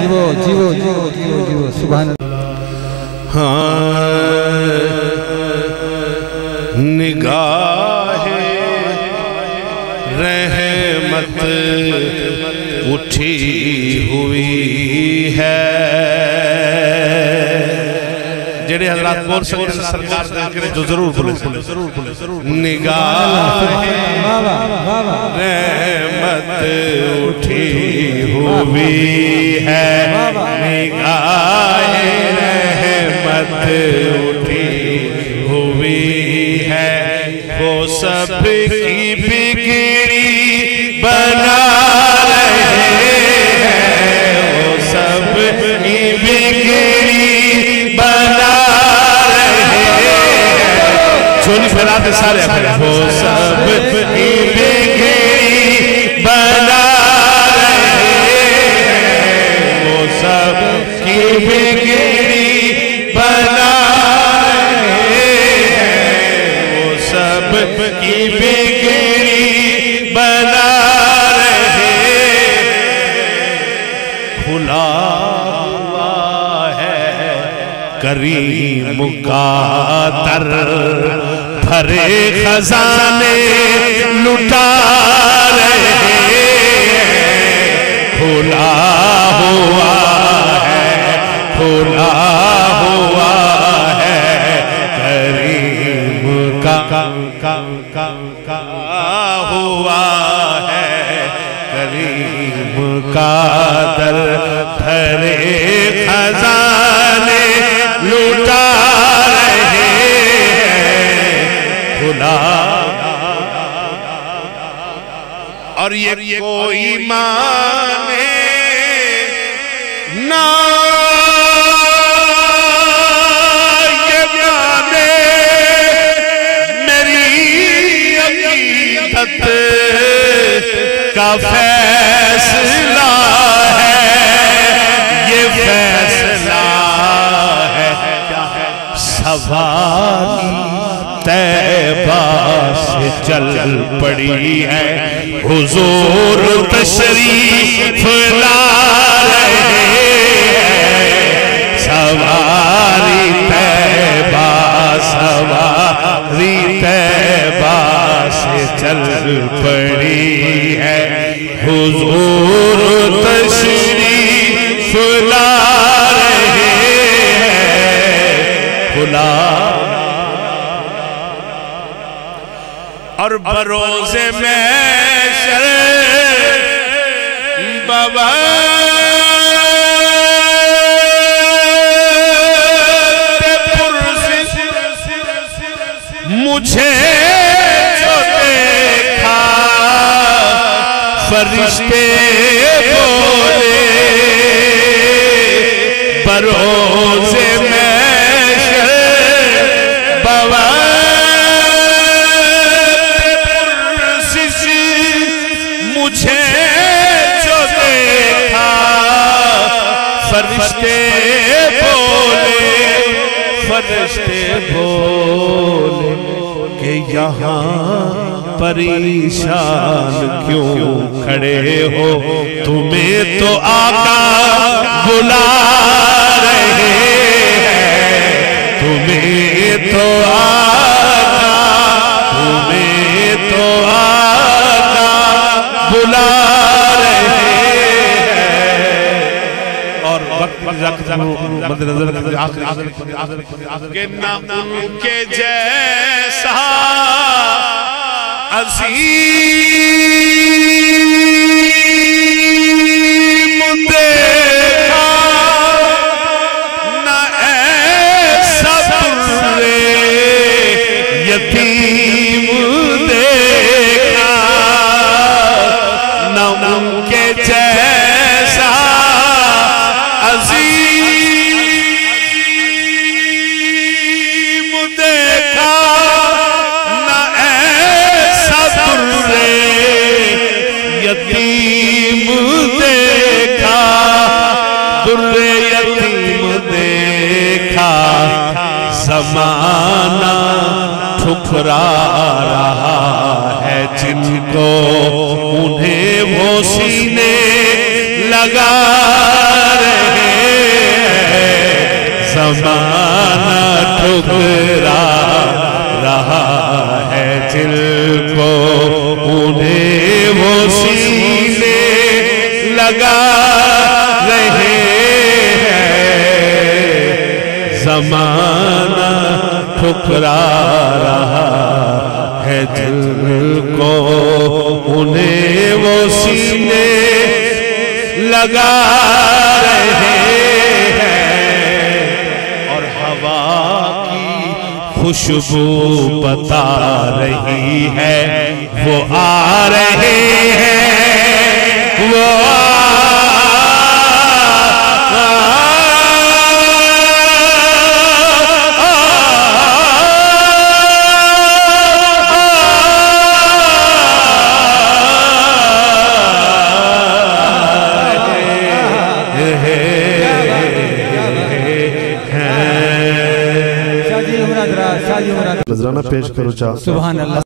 जीवो जीवो जीवो जीवो जीवो सुभान निगाहे रहमत उठी हुई है। जेड़े हजरात बोल सकते सरकार जो जरूर बोले निगाहे रहमत उठी हुई है। निगाहे रहमत उठी हुई है। वो सब की बिगड़ी बना रहे हैं। वो सब की बिगड़ी बना रहे हैं। चोली फैलाते सारे वो सब की बिगड़ी बना रहे हैं। वो सब की बिगड़ी बना की बिगड़ी बना रहे। खुला हुआ है करीम का दर, भरे खजाने लुटा रहे हैं। खुला हुआ है, खुला हुआ है करीम का हुआ है करीम का दर, भरे खजाने लुटा रहे हैं। खुला और ये कोई माने ना का फैसला है। ये फैसला है सवारी तैबा से चल पड़ी है। हुजूर तशरीफ ला रहे हैं। सवारी तैबा, सवारी तैबा से चल पड़ी है। हुजूर तशरीफ ला रहे हैं। खुला और बरोज़े में बाबा मुझे जो देखा फरिश्ते बोले बरोज़े में बाबा मुझे जो देखा फरिश्ते बोले, फरिश्ते बोले कि यहाँ परेशान क्यों खड़े हो। तुम्हें तो आका बुला रहे हैं। तुम्हें तो आका, तुम्हें तो आका बुला रहे हैं। और वक्त के ना उनके जैसा अज़ीम देखा न ऐसा बुरे यतीम देखा। न उनके जैसा अज़ीम देखा न ऐसा बुरे यतीम देखा। दुर्रे यतीम देखा। ज़माना ठुकरा रहा है जिनको, उन्हें वो सीने लगा रहे हैं, ज़माना ठुकरा रहा है जिनको, उन्हें वो सीने लगा रहे हैं, ज़माना ठुकरा रहा है जिनको, उन्हें वो सीने लगा रहे हैं। और हवा की खुशबू बता रही है, वो आ रहे हैं, वो नजराना पेश करो चाह। सुभान अल्लाह।